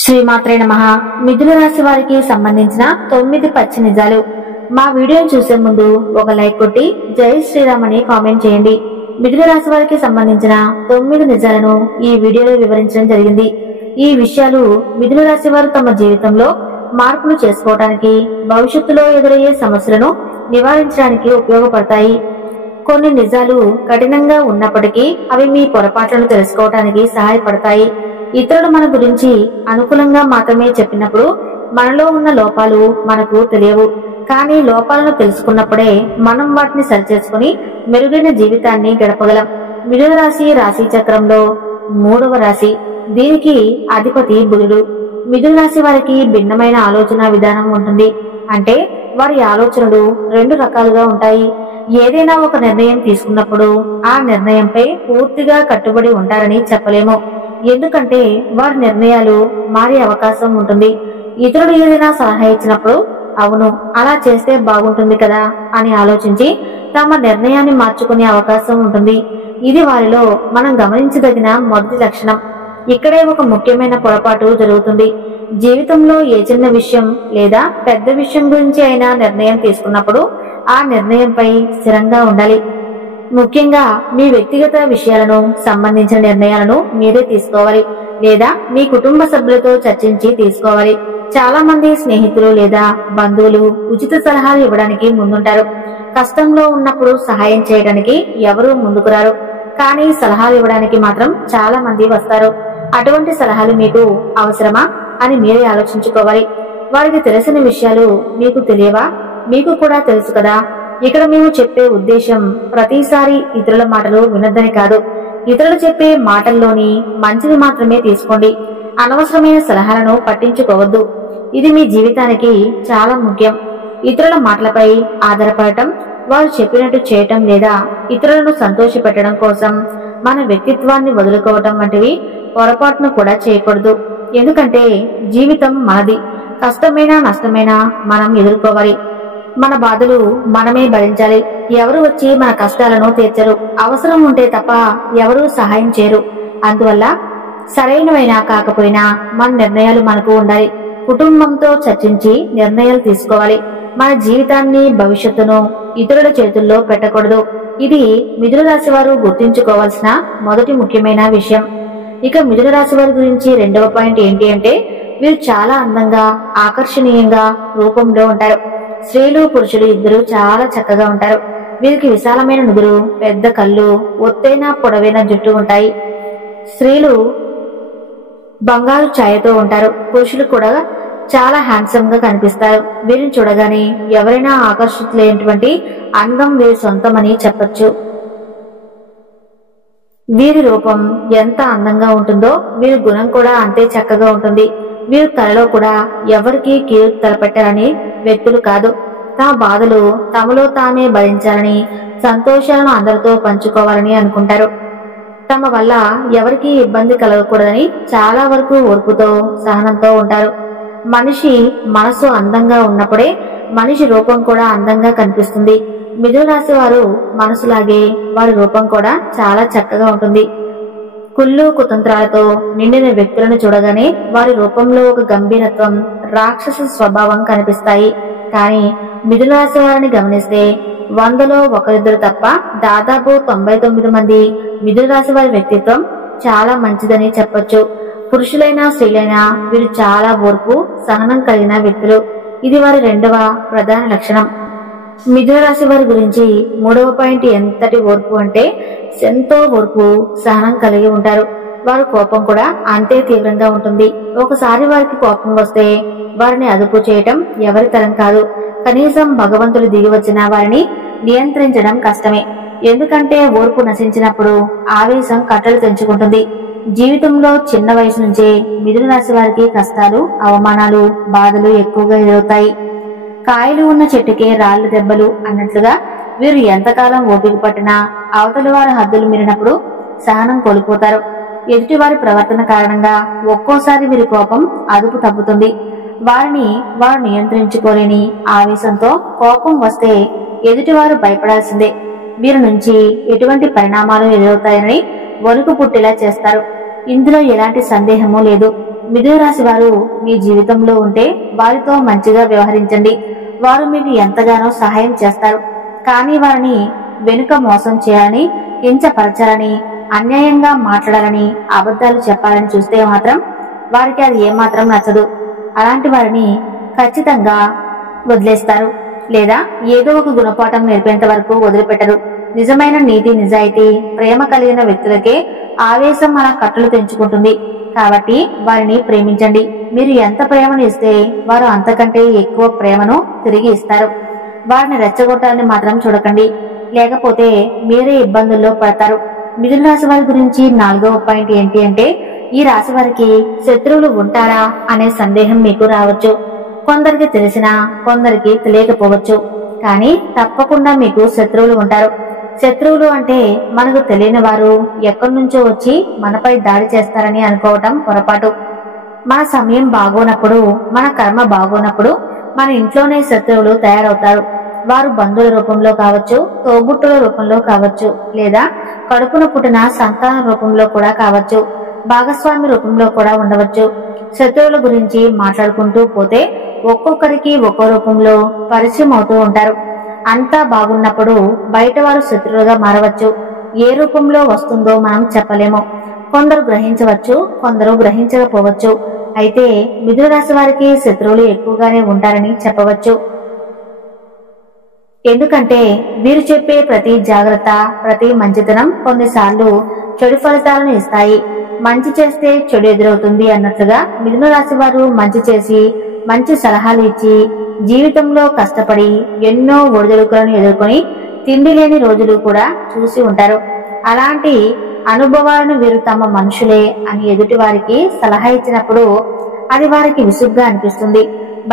శ్రీమాత్రే నమః. మిథున రాశి వారికి సంబంధించిన 9 పచ్చి నిజాలు. మా వీడియోని చూసే ముందు ఒక లైక్ కొట్టి జై శ్రీరామ్ అని కామెంట్ చేయండి. మిథున రాశి వారికి సంబంధించిన 9 నిజాలను ఈ వీడియోలో వివరించడం జరిగింది. ఈ విషయాలు మిథున రాశి వారు తమ జీవితంలో మార్పులు చేసుకోవడానికి, భవిష్యత్తులో ఎదురయ్యే సమస్యలను నివారించడానికి ఉపయోగపడతాయి. కొన్ని నిజాలు కఠినంగా ఉన్నప్పటికీ అవి మీ పొరపాట్లను తెలుసుకోవడానికి సహాయపడతాయి. ఇతరులు మన గురించి అనుకూలంగా మాత్రమే చెప్పినప్పుడు మనలో ఉన్న లోపాలు మనకు తెలియవు. కానీ లోపాలను తెలుసుకున్నప్పుడే మనం వాటిని సరిచేసుకుని మెరుగైన జీవితాన్ని గడపగలం. మిథున రాశి రాశి చక్రంలో 3వ రాశి. దీనికి అధిపతి బుధుడు. మిథున రాశి వారికి భిన్నమైన ఆలోచన విధానం ఉంటుంది. అంటే వారి ఆలోచనలు 2 రకాలుగా ఉంటాయి. ఏదైనా ఒక నిర్ణయం తీసుకున్నప్పుడు ఆ నిర్ణయంపై పూర్తిగా కట్టుబడి ఉంటారని చెప్పలేము. ఎందుకంటే వారి నిర్ణయాలు మారే అవకాశం ఉంటుంది. ఇతరులు ఏదైనా సలహా ఇచ్చినప్పుడు అవును అలా చేస్తే బాగుంటుంది కదా అని ఆలోచించి తమ నిర్ణయాన్ని మార్చుకునే అవకాశం ఉంటుంది. ఇది వారిలో మనం గమనించదగిన మొదటి లక్షణం. ఇక్కడే ఒక ముఖ్యమైన పొరపాటు జరుగుతుంది. జీవితంలో ఏ చిన్న విషయం లేదా పెద్ద విషయం గురించి అయినా నిర్ణయం తీసుకున్నప్పుడు ఆ నిర్ణయంపై స్థిరంగా ఉండాలి. ముఖ్యంగా మీ వ్యక్తిగత విషయాలను సంబంధించిన నిర్ణయాలను మీరే తీసుకోవాలి లేదా మీ కుటుంబ సభ్యులతో చర్చించి తీసుకోవాలి. చాలా మంది స్నేహితులు లేదా బంధువులు ఉచిత సలహాలు ఇవ్వడానికి ముందుంటారు. కష్టంలో ఉన్నప్పుడు సహాయం చేయడానికి ఎవరూ ముందుకు రారు. కానీ సలహాలు ఇవ్వడానికి మాత్రం చాలా మంది వస్తారు. అటువంటి సలహాలు మీకు అవసరమా అని మీరే ఆలోచించుకోవాలి. వారికి తెలిసిన విషయాలు మీకు తెలియవా? మీకు కూడా తెలుసు కదా. ఇక్కడ మేము చెప్పే ఉద్దేశం ప్రతిసారి ఇతరుల మాటలు వినొద్దని కాదు. ఇతరులు చెప్పే మాటల్లోని మంచిని మాత్రమే తీసుకోండి. అనవసరమైన సలహాలను పట్టించుకోవద్దు. ఇది మీ జీవితానికి చాలా ముఖ్యం. ఇతరుల మాటలపై ఆధారపడటం, వారు చెప్పినట్టు చేయటం లేదా ఇతరులను సంతోషపెట్టడం కోసం మన వ్యక్తిత్వాన్ని వదులుకోవటం వంటివి పొరపాటును కూడా చేయకూడదు. ఎందుకంటే జీవితం మనది. కష్టమైనా నష్టమైనా మనం ఎదుర్కోవాలి. మన బాధలు మనమే భరించాలి. ఎవరు వచ్చి మన కష్టాలను తీర్చరు. అవసరం ఉంటే తప్ప ఎవరూ సహాయం చేయరు. అందువల్ల సరైనవైనా కాకపోయినా మన నిర్ణయాలు మనకు ఉండాలి. కుటుంబంతో చర్చించి నిర్ణయాలు తీసుకోవాలి. మన జీవితాన్ని, భవిష్యత్తును ఇతరుల చేతుల్లో పెట్టకూడదు. ఇది మిథున రాశి వారు గుర్తుంచుకోవాల్సిన మొదటి ముఖ్యమైన విషయం. ఇక మిథున రాశి వారి గురించి 2వ పాయింట్ ఏంటి అంటే వీరు చాలా అందంగా, ఆకర్షణీయంగా రూపంలో ఉంటారు. స్త్రీలు పురుషులు ఇద్దరు చాలా చక్కగా ఉంటారు. వీరికి విశాలమైన నుదురు, పెద్ద కళ్ళు, ఒత్తైన పొడవైన జుట్టు ఉంటాయి. స్త్రీలు బంగారు ఛాయతో ఉంటారు. పురుషులు కూడా చాలా హ్యాండ్సమ్ గా కనిపిస్తారు. వీరిని చూడగానే ఎవరైనా ఆకర్షితులైనటువంటి అందం వీరి సొంతమని చెప్పొచ్చు. వీరి రూపం ఎంత అందంగా ఉంటుందో వీరి గుణం కూడా అంతే చక్కగా ఉంటుంది. వీరు కలలో కూడా ఎవరికీ కీడు తలపెట్టాలని వ్యక్తులు కాదు. తమ బాధలు తమలో తామే భరించాలని, సంతోషాలను అందరితో పంచుకోవాలని అనుకుంటారు. తమ వల్ల ఎవరికీ ఇబ్బంది కలగకూడదని చాలా వరకు ఓర్పుతో, సహనంతో ఉంటారు. మనిషి మనసు అందంగా ఉన్నప్పుడే మనిషి రూపం కూడా అందంగా కనిపిస్తుంది. మిథున రాశి వారు మనసులాగే వారి రూపం కూడా చాలా చక్కగా ఉంటుంది. కుళ్ళు కుతంత్రాలతో నిండిన వ్యక్తులను చూడగానే వారి రూపంలో ఒక గంభీరత్వం, రాక్షస స్వభావం కనిపిస్తాయి. కానీ మిథున రాశి వారిని గమనిస్తే 100లో ఒకరిద్దరు తప్ప దాదాపు 99 మంది మిథున రాశి వారి వ్యక్తిత్వం చాలా మంచిదని చెప్పొచ్చు. పురుషులైనా స్త్రీలైనా వీరు చాలా ఓర్పు, సహనం కలిగిన వ్యక్తులు. ఇది వారి 2వ ప్రధాన లక్షణం. మిథున రాశి వారి గురించి 3వ పాయింట్ ఎంతటి ఓర్పు అంటే ఎంతో ఓర్పు, సహనం కలిగి ఉంటారు. వారి కోపం కూడా అంతే తీవ్రంగా ఉంటుంది. ఒకసారి వారికి కోపం వస్తే వారిని అదుపు చేయటం ఎవరి తరం కాదు. కనీసం భగవంతుడు దిగి వచ్చిన వారిని నియంత్రించడం కష్టమే. ఎందుకంటే ఓర్పు నశించినప్పుడు ఆవేశం కట్టలు తెంచుకుంటుంది. జీవితంలో చిన్న వయసు నుంచే మిథున రాశి వారికి కష్టాలు, అవమానాలు, బాధలు ఎక్కువగా ఎదురవుతాయి. కాయలు ఉన్న చెట్టుకే రాళ్ల దెబ్బలు అన్నట్లుగా వీరు ఎంతకాలం ఓపిక పట్టినా అవతలి వారి హద్దులు మీరినప్పుడు సహనం కోల్పోతారు. ఎదుటివారి ప్రవర్తన కారణంగా ఒక్కోసారి వీరి కోపం అదుపు తప్పుతుంది. వారిని వారు నియంత్రించుకోలేని ఆవేశంతో కోపం వస్తే ఎదుటివారు భయపడాల్సిందే. వీరి నుంచి ఎటువంటి పరిణామాలు ఎదురవుతాయని వణుకు పుట్టేలా చేస్తారు. ఇందులో ఎలాంటి సందేహమూ లేదు. మిథున రాశి వారు మీ జీవితంలో ఉంటే వారితో మంచిగా వ్యవహరించండి. వారు మీకు ఎంతగానో సహాయం చేస్తారు. కానీ వారిని వెనుక మోసం చేయాలని, కించపరచాలని, అన్యాయంగా మాట్లాడాలని, అబద్ధాలు చెప్పాలని చూస్తే మాత్రం వారికి అది ఏమాత్రం నచ్చదు. అలాంటి వారిని ఖచ్చితంగా వదిలేస్తారు, లేదా ఏదో ఒక గుణపాఠం నేర్పేంత వరకు వదిలిపెట్టరు. నిజమైన నీతి, నిజాయితీ, ప్రేమ కలిగిన వ్యక్తులకే ఆవేశం అలా కట్టలు తెంచుకుంటుంది. కాబట్టి వారిని ప్రేమించండి. మీరు ఎంత ప్రేమను ఇస్తే వారు అంతకంటే ఎక్కువ ప్రేమను తిరిగి ఇస్తారు. వారిని రెచ్చగొట్టాలని మాత్రం చూడకండి, లేకపోతే మీరే ఇబ్బందుల్లో పడతారు. మిథున రాశి వారి గురించి 4వ పాయింట్ ఏంటి అంటే, ఈ రాశి వారికి శత్రువులు ఉంటారా అనే సందేహం మీకు రావచ్చు. కొందరికి తెలిసినా కొందరికి తెలియకపోవచ్చు, కానీ తప్పకుండా మీకు శత్రువులు ఉంటారు. శత్రువులు అంటే మనకు తెలియని వారు ఎక్కడి నుంచో వచ్చి మనపై దాడి చేస్తారని అనుకోవటం పొరపాటు. మన సమయం బాగోనప్పుడు, మన కర్మ బాగోనప్పుడు మన ఇంట్లోనే శత్రువులు తయారవుతారు. వారు బంధువుల రూపంలో కావచ్చు, తోబుట్టుల రూపంలో కావచ్చు, లేదా కడుపున పుట్టిన సంతాన రూపంలో కూడా కావచ్చు, భాగస్వామి రూపంలో కూడా ఉండవచ్చు. శత్రువుల గురించి మాట్లాడుకుంటూ పోతే ఒక్కొక్కరికి ఒక్కో రూపంలో పరిచయం అవుతూ ఉంటారు. అంతా బాగున్నప్పుడు బయట వారు శత్రువులుగా మారవచ్చు. ఏ రూపంలో వస్తుందో మనం చెప్పలేము. కొందరు గ్రహించవచ్చు, కొందరు గ్రహించకపోవచ్చు. అయితే మిథున రాశి వారికి శత్రువులు ఎక్కువగానే ఉంటారని చెప్పవచ్చు. ఎందుకంటే వీరు చెప్పే ప్రతి జాగ్రత్త, ప్రతి మంచితనం కొన్నిసార్లు చెడు ఫలితాలను ఇస్తాయి. మంచి చేస్తే చెడు ఎదురవుతుంది అన్నట్లుగా మిథున రాశి వారు మంచి చేసి, మంచి సలహాలు ఇచ్చి, జీవితంలో కష్టపడి ఎన్నో ఒడిదుడుకులను ఎదుర్కొని తిండి లేని రోజులు కూడా చూసి ఉంటారు. అలాంటి అనుభవాలను వీరు తమ మనుషులే అని ఎదుటి వారికి సలహా ఇచ్చినప్పుడు అది వారికి విసుగ్గా అనిపిస్తుంది.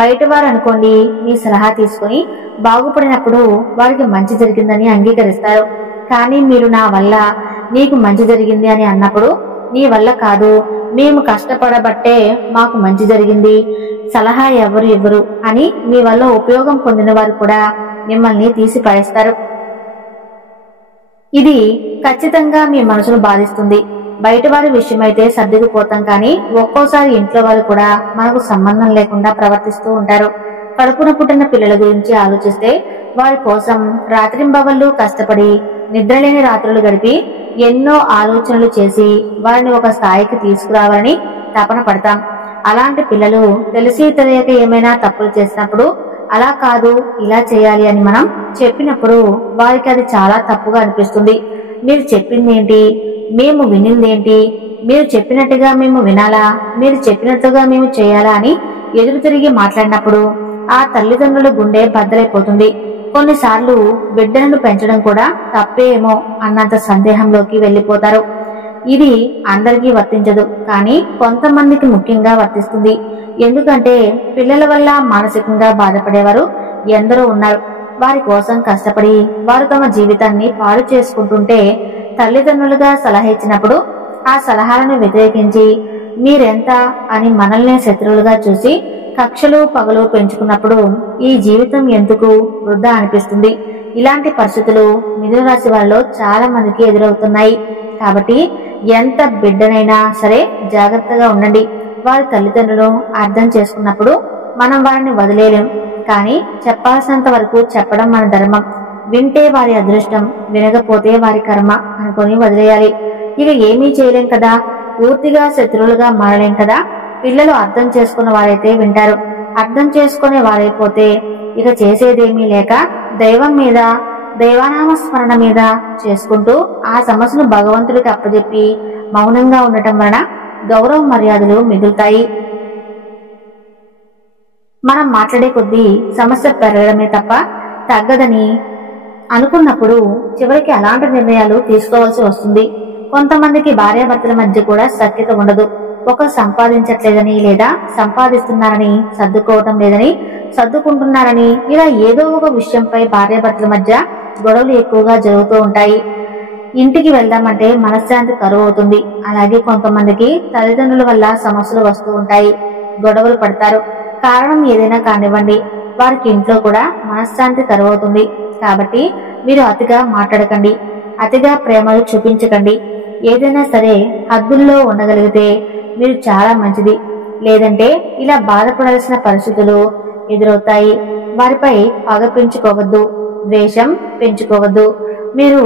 బయట వారు అనుకోండి, మీ సలహా తీసుకుని బాగుపడినప్పుడు వారికి మంచి జరిగిందని అంగీకరిస్తారు. కానీ మీరు నా వల్ల నీకు మంచి జరిగింది అని అన్నప్పుడు, నీ వల్ల కాదు, మేము కష్టపడబట్టే మాకు మంచి జరిగింది, సలహా ఎవరు ఇవ్వరు అని మీ వల్ల ఉపయోగం పొందిన వారు కూడా మిమ్మల్ని తీసి పడేస్తారు. ఇది ఖచ్చితంగా మీ మనసును బాధిస్తుంది. బయట వారి విషయమైతే సర్దుకుపోతాం, కానీ ఒక్కోసారి ఇంట్లో వారు కూడా మనకు సంబంధం లేకుండా ప్రవర్తిస్తూ ఉంటారు. కడుపున పుట్టిన పిల్లల గురించి ఆలోచిస్తే వారి కోసం రాత్రింబవళ్ళు కష్టపడి నిద్రలేని రాత్రులు గడిపి ఎన్నో ఆలోచనలు చేసి వారిని ఒక స్థాయికి తీసుకురావాలని తపన పడతాం. అలాంటి పిల్లలు తెలిసి తెలియక ఏమైనా తప్పులు చేసినప్పుడు అలా కాదు ఇలా చేయాలి అని మనం చెప్పినప్పుడు వారికి అది చాలా తప్పుగా అనిపిస్తుంది. మీరు చెప్పిందేంటి, మేము వినిందేంటి, మీరు చెప్పినట్టుగా మేము వినాలా, మీరు చెప్పినట్టుగా మేము చేయాలా అని ఎదురు తిరిగి మాట్లాడినప్పుడు ఆ తల్లిదండ్రుల గుండె బద్దలైపోతుంది. కొన్నిసార్లు బిడ్డలను పెంచడం కూడా తప్పేమో అన్నంత సందేహంలోకి వెళ్లిపోతారు. ఇది అందరికీ వర్తించదు, కానీ కొంతమందికి ముఖ్యంగా వర్తిస్తుంది. ఎందుకంటే పిల్లల వల్ల మానసికంగా బాధపడేవారు ఎందరో ఉన్నారు. వారి కోసం కష్టపడి వారు తమ జీవితాన్ని పాడు చేసుకుంటుంటే తల్లిదండ్రులుగా సలహా ఇచ్చినప్పుడు ఆ సలహాలను వ్యతిరేకించి మీరెంత అని మనల్ని శత్రువులుగా చూసి కక్షలు పగలు పెంచుకున్నప్పుడు ఈ జీవితం ఎందుకు వృధా అనిపిస్తుంది. ఇలాంటి పరిస్థితులు మిథున రాశి వారిలో చాలా మందికి ఎదురవుతున్నాయి. కాబట్టి ఎంత బిడ్డనైనా సరే జాగ్రత్తగా ఉండండి. వారి తల్లిదండ్రులు అర్థం చేసుకున్నప్పుడు మనం వారిని వదిలేయలేం, కానీ చెప్పాల్సినంత వరకు చెప్పడం మన ధర్మం. వింటే వారి అదృష్టం, వినకపోతే వారి కర్మ అనుకొని వదిలేయాలి. ఇక ఏమీ చేయలేం కదా, పూర్తిగా శత్రువులుగా మారలేం కదా. పిల్లలు అర్థం చేసుకున్న వారైతే వింటారు, అర్థం చేసుకునే వారైపోతే ఇక చేసేదేమీ లేక దైవం మీద, దైవానామ స్మరణ మీద చేసుకుంటూ ఆ సమస్యను భగవంతుడికి అప్పచెప్పి మౌనంగా ఉండటం వలన గౌరవ మర్యాదలు మిగులుతాయి. మనం మాట్లాడే కొద్దీ సమస్య పెరగడమే తప్ప తగ్గదని అనుకున్నప్పుడు చివరికి అలాంటి నిర్ణయాలు తీసుకోవాల్సి వస్తుంది. కొంతమందికి భార్యాభర్తల మధ్య కూడా సఖ్యత ఉండదు. ఒకరు సంపాదించట్లేదని లేదా సంపాదిస్తున్నారని సర్దుకోవటం లేదని సర్దుకుంటున్నారని ఇలా ఏదో ఒక విషయంపై భార్యాభర్తల మధ్య గొడవలు ఎక్కువగా జరుగుతూ ఉంటాయి. ఇంటికి వెళ్దామంటే మనశ్శాంతి కరువు అవుతుంది. అలాగే కొంతమందికి తల్లిదండ్రుల వల్ల సమస్యలు వస్తూ ఉంటాయి, గొడవలు పడతారు. కారణం ఏదైనా కానివ్వండి, వారికి ఇంట్లో కూడా మనశ్శాంతి కరువు అవుతుంది. కాబట్టి మీరు అతిగా మాట్లాడకండి, అతిగా ప్రేమలు చూపించకండి. ఏదైనా సరే హద్దుల్లో ఉండగలిగితే మీరు చాలా మంచిది. లేదంటే ఇలా బాధపడాల్సిన పరిస్థితులు ఎదురవుతాయి. వారిపై పగ పెంచుకోవద్దు, ద్వేషం పెంచుకోవద్దు. మీరు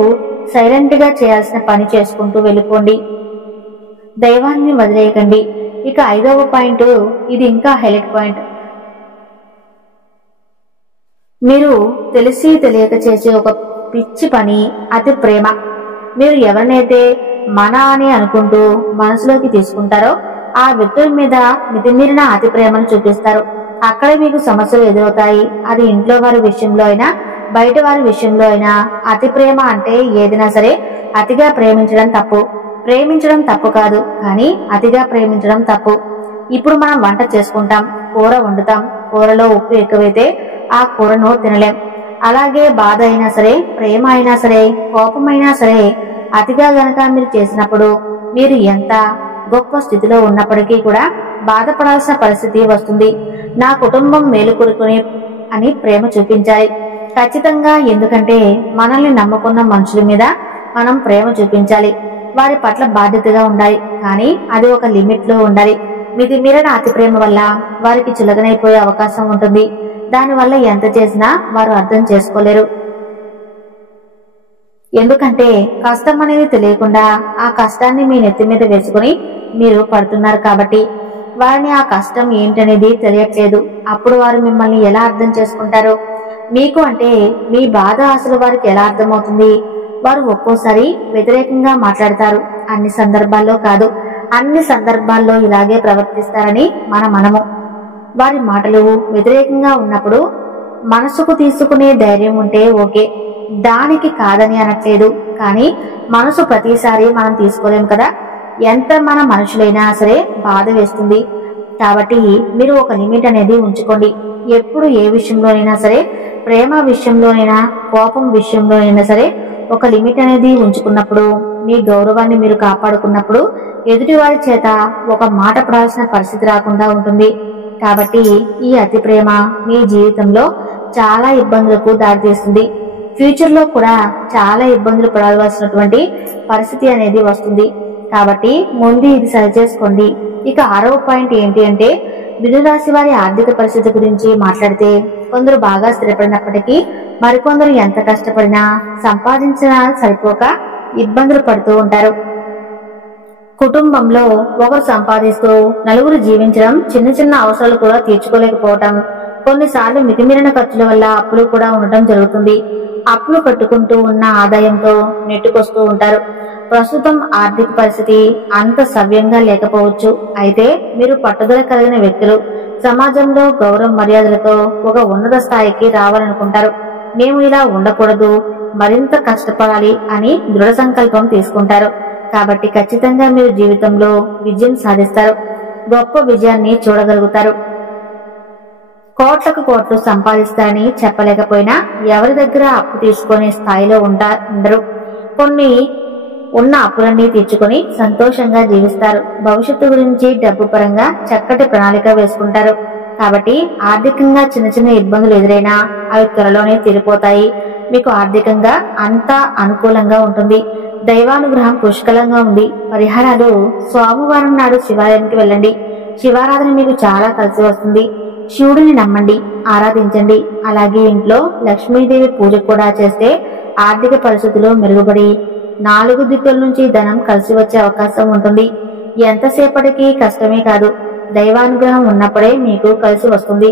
సైలెంట్ గా చేయాల్సిన పని చేసుకుంటూ వెళ్ళిపోండి. దైవాన్ని వదిలేయకండి. ఇక 5వ పాయింట్, ఇది ఇంకా హైలైట్ పాయింట్. మీరు తెలిసి తెలియక చేసే ఒక పిచ్చి పని అతి ప్రేమ. మీరు ఎవరినైతే మన అని అనుకుంటూ మనసులోకి తీసుకుంటారో ఆ వ్యక్తుల మీద మితిమీరిన అతి ప్రేమను చూపిస్తారు. అక్కడే మీకు సమస్యలు ఎదురవుతాయి. అది ఇంట్లో వారి విషయంలో అయినా బయట వారి విషయంలో అయినా. అతి ప్రేమ అంటే ఏదైనా సరే అతిగా ప్రేమించడం తప్పు. ప్రేమించడం తప్పు కాదు, కానీ అతిగా ప్రేమించడం తప్పు. ఇప్పుడు మనం వంట చేసుకుంటాం, కూర వండుతాం. కూరలో ఉప్పు ఎక్కువైతే ఆ కూరను తినలేం. అలాగే బాధ అయినా సరే, ప్రేమ అయినా సరే, కోపమైనా సరే అతిగా గనక మీరు చేసినప్పుడు మీరు ఎంత గొప్ప స్థితిలో ఉన్నప్పటికీ కూడా బాధపడాల్సిన పరిస్థితి వస్తుంది. నా కుటుంబం మేలుకొరుకునే అని ప్రేమ చూపించాలి ఖచ్చితంగా. ఎందుకంటే మనల్ని నమ్ముకున్న మనుషుల మీద మనం ప్రేమ చూపించాలి. వారి పట్ల బాధ్యతగా ఉండాలి, కానీ అది ఒక లిమిట్ లో ఉండాలి. మితిమీరిన అతి ప్రేమ వల్ల వారికి చులకనైపోయే అవకాశం ఉంటుంది. దానివల్ల ఎంత చేసినా వారు అర్థం చేసుకోలేరు. ఎందుకంటే కష్టం అనేది తెలియకుండా ఆ కష్టాన్ని మీ నెత్తి మీద వేసుకుని మీరు పడుతున్నారు కాబట్టి. వారిని ఆ కష్టం ఏంటనేది తెలియట్లేదు. అప్పుడు వారు మిమ్మల్ని ఎలా అర్థం చేసుకుంటారు? మీకు అంటే మీ బాధ అసలు వారికి ఎలా అర్థమవుతుంది? వారు ఒక్కోసారి వ్యతిరేకంగా మాట్లాడతారు, అన్ని సందర్భాల్లో కాదు. అన్ని సందర్భాల్లో ఇలాగే ప్రవర్తిస్తారని మనము. వారి మాటలు వ్యతిరేకంగా ఉన్నప్పుడు మనసుకు తీసుకునే ధైర్యం ఉంటే ఓకే, దానికి కాదని అనట్లేదు. కానీ మనసు ప్రతిసారి మనం తీసుకోలేం కదా. ఎంత మన మనుషులైనా సరే బాధ వేస్తుంది. కాబట్టి మీరు ఒక లిమిట్ అనేది ఉంచుకోండి. ఎప్పుడు ఏ విషయంలోనైనా సరే, ప్రేమ విషయంలోనైనా కోపం విషయంలోనైనా సరే ఒక లిమిట్ అనేది ఉంచుకున్నప్పుడు, మీ గౌరవాన్ని మీరు కాపాడుకున్నప్పుడు ఎదుటి వారి చేత ఒక మాట పడాల్సిన పరిస్థితి రాకుండా ఉంటుంది. కాబట్టి ఈ అతి ప్రేమ మీ జీవితంలో చాలా ఇబ్బందులకు దారితీస్తుంది. ఫ్యూచర్ లో కూడా చాలా ఇబ్బందులు పడవలసినటువంటి పరిస్థితి అనేది వస్తుంది. కాబట్టి ముందు ఇది సరిచేసుకోండి. ఇక 6వ పాయింట్ ఏంటి అంటే, మిథున రాశి వారి ఆర్థిక పరిస్థితి గురించి మాట్లాడితే, కొందరు బాగా స్థిరపడినప్పటికీ మరికొందరు ఎంత కష్టపడినా సంపాదించినా సరిపోక ఇబ్బందులు పడుతూ ఉంటారు. కుటుంబంలో ఒకరు సంపాదిస్తూ నలుగురు జీవించడం, చిన్న చిన్న అవసరాలు కూడా తీర్చుకోలేకపోవటం, కొన్నిసార్లు మితిమీరిన ఖర్చుల వల్ల అప్పులు కూడా ఉండటం జరుగుతుంది. అప్పులు కట్టుకుంటూ ఉన్న ఆదాయంతో నెట్టుకొస్తూ ఉంటారు. ప్రస్తుతం ఆర్థిక పరిస్థితి అంత సవ్యంగా లేకపోవచ్చు. అయితే మీరు పట్టుదల కలిగిన వ్యక్తులు. సమాజంలో గౌరవ మర్యాదలతో ఒక ఉన్నత స్థాయికి రావాలనుకుంటారు. మేము ఇలా ఉండకూడదు, మరింత కష్టపడాలి అని దృఢ సంకల్పం తీసుకుంటారు. కాబట్టి ఖచ్చితంగా మీరు జీవితంలో విజయం సాధిస్తారు. గొప్ప విజయాన్ని చూడగలుగుతారు. కోట్లకు కోట్లు సంపాదిస్తారని చెప్పలేకపోయినా ఎవరి దగ్గర అప్పు తీసుకునే స్థాయిలో ఉండరు. కొన్ని ఉన్న అప్పులన్నీ తీర్చుకొని సంతోషంగా జీవిస్తారు. భవిష్యత్తు గురించి డబ్బు పరంగా చక్కటి ప్రణాళిక వేసుకుంటారు. కాబట్టి ఆర్థికంగా చిన్న చిన్న ఇబ్బందులు ఎదురైనా అవి త్వరలోనే తీరిపోతాయి. మీకు ఆర్థికంగా అంతా అనుకూలంగా ఉంటుంది. దైవానుగ్రహం పుష్కలంగా ఉంది. పరిహారాలు: సోమవారం నాడు శివాలయానికి వెళ్ళండి. శివారాధన మీకు చాలా కలిసి వస్తుంది. శివుడిని నమ్మండి, ఆరాధించండి. అలాగే ఇంట్లో లక్ష్మీదేవి పూజ కూడా చేస్తే ఆర్థిక పరిస్థితులు మెరుగుపడి 4 దిక్కుల నుంచి ధనం కలిసి వచ్చే అవకాశం ఉంటుంది. ఎంతసేపటికి కష్టమే కాదు, దైవానుగ్రహం ఉన్నప్పుడే మీకు కలిసి వస్తుంది.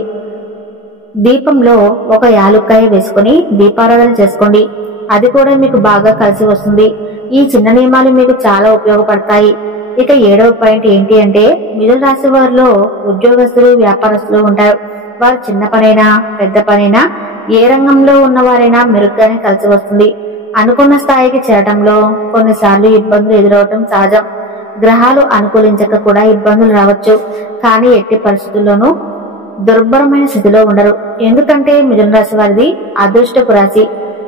దీపంలో ఒక యాలుక్కాయ వేసుకుని దీపారాధన చేసుకోండి. అది కూడా మీకు బాగా కలిసి వస్తుంది. ఈ చిన్న నియమాలు మీకు చాలా ఉపయోగపడతాయి. ఇక 7వ పాయింట్ ఏంటి అంటే, మిథున రాశి వారిలో ఉద్యోగస్తులు, వ్యాపారస్తులు ఉంటారు. వారు చిన్న పనైనా పెద్ద పనైనా ఏ రంగంలో ఉన్నవారైనా మెరుగ్గానే కలిసి వస్తుంది. అనుకున్న స్థాయికి చేరటంలో కొన్నిసార్లు ఇబ్బందులు ఎదురవటం సహజం. గ్రహాలు అనుకూలించక కూడా ఇబ్బందులు రావచ్చు. కానీ ఎట్టి పరిస్థితుల్లోనూ దుర్భరమైన స్థితిలో ఉండరు. ఎందుకంటే మిథున రాశి వారిది అదృష్టపు రాశి.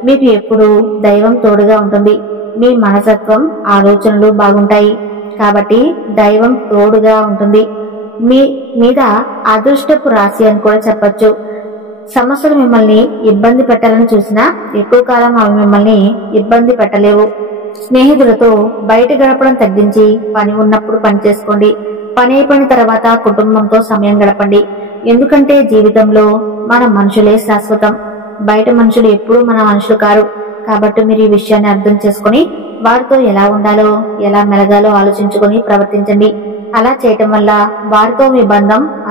మీకు ఎప్పుడు దైవం తోడుగా ఉంటుంది. మీ మనస్తత్వం, ఆలోచనలు బాగుంటాయి కాబట్టి దైవం తోడుగా ఉంటుంది. మీ మీద అదృష్టపు రాశి అని కూడా చెప్పచ్చు. సమస్యలు మిమ్మల్ని ఇబ్బంది పెట్టాలని చూసినా ఎక్కువ కాలం అవి మిమ్మల్ని ఇబ్బంది పెట్టలేవు. స్నేహితులతో బయట గడపడం తగ్గించి పని ఉన్నప్పుడు పని చేసుకోండి. పని అయిపోయిన తర్వాత కుటుంబంతో సమయం గడపండి. ఎందుకంటే జీవితంలో మన మనుషులే శాశ్వతం. బయట మనుషులు ఎప్పుడూ మన మనుషులు కారు. కాబట్టి మీరు ఈ విషయాన్ని అర్థం చేసుకుని వారితో ఎలా ఉండాలో, ఎలా మెలగాలో ఆలోచించుకొని ప్రవర్తించండి. అలా చేయటం వల్ల వారితో మీ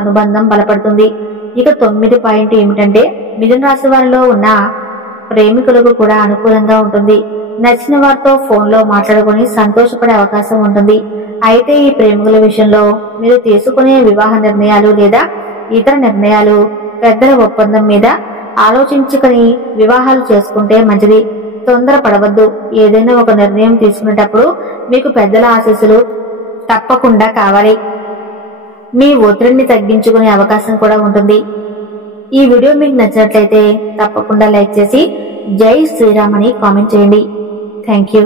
అనుబంధం బలపడుతుంది. ఇక 9 పాయింట్ ఏమిటంటే, మిథున రాశి వారిలో ఉన్న ప్రేమికులకు కూడా అనుకూలంగా ఉంటుంది. నచ్చిన వారితో ఫోన్లో మాట్లాడుకుని సంతోషపడే అవకాశం ఉంటుంది. అయితే ఈ ప్రేమికుల విషయంలో మీరు తీసుకునే వివాహ నిర్ణయాలు లేదా ఇతర నిర్ణయాలు పెద్దల ఒప్పందం మీద ఆలోచించుకుని వివాహాలు చేసుకుంటే మంచిది. తొందరపడవద్దు. ఏదైనా ఒక నిర్ణయం తీసుకునేటప్పుడు మీకు పెద్దల ఆశీస్సులు తప్పకుండా కావాలి. మీ ఒత్తిడిని తగ్గించుకునే అవకాశం కూడా ఉంటుంది. ఈ వీడియో మీకు నచ్చినట్లయితే తప్పకుండా లైక్ చేసి జై శ్రీరామ్ అని కామెంట్ చేయండి. Thank you.